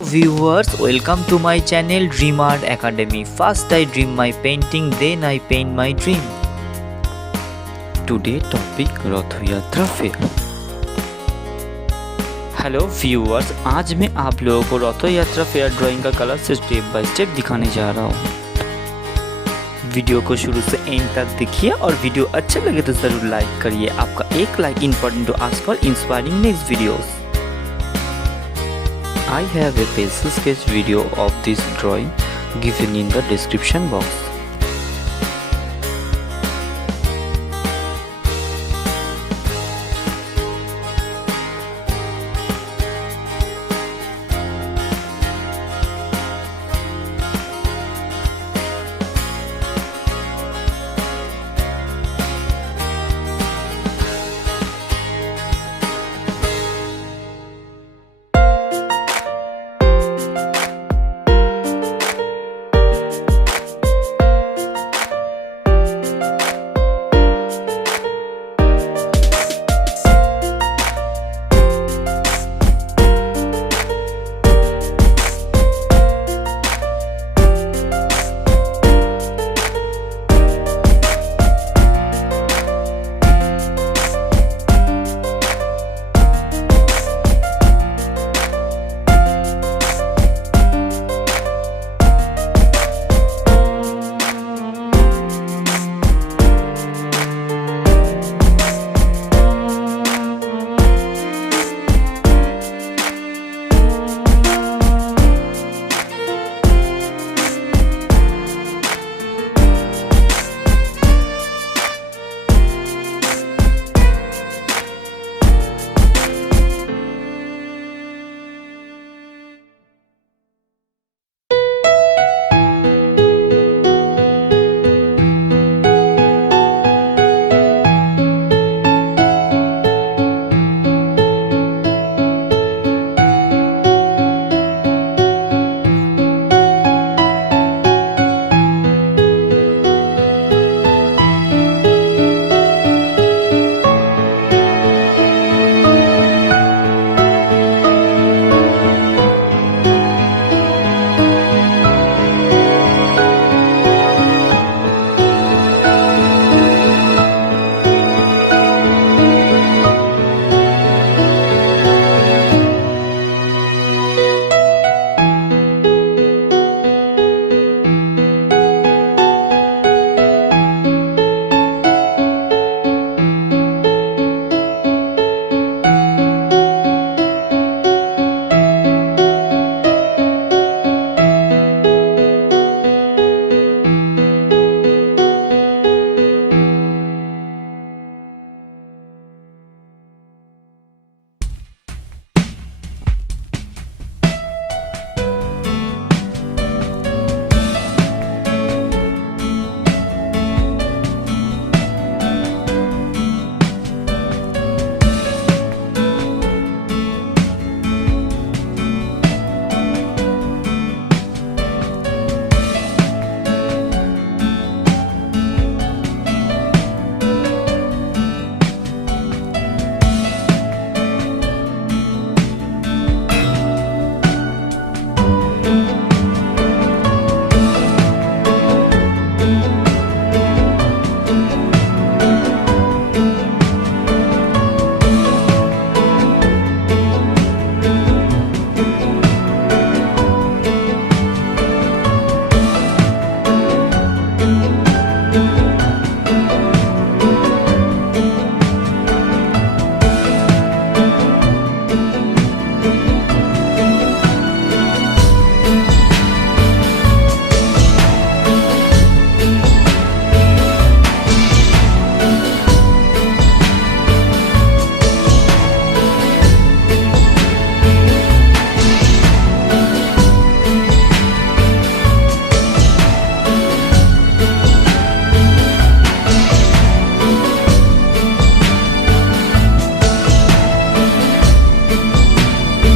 Viewers, welcome to my channel Dream Art Academy. First I dream my painting, then I paint my dream. Today topic Rath Yatra fair. Hello viewers, आज मैं आप लोगों को रथ यात्रा fair drawing का colour से step by step दिखाने जा रहा हूँ। वीडियो को शुरू से एंड तक देखिए और वीडियो अच्छा लगे तो ज़रूर लाइक करिए। आपका एक like important to ask for inspiring next videos. I have a pencil sketch video of this drawing given in the description box.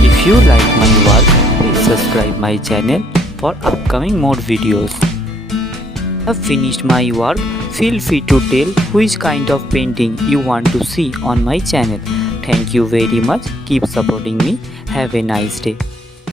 If you like my work, please subscribe my channel for upcoming more videos. Have finished my work, feel free to tell which kind of painting you want to see on my channel. Thank you very much. Keep supporting me. Have a nice day.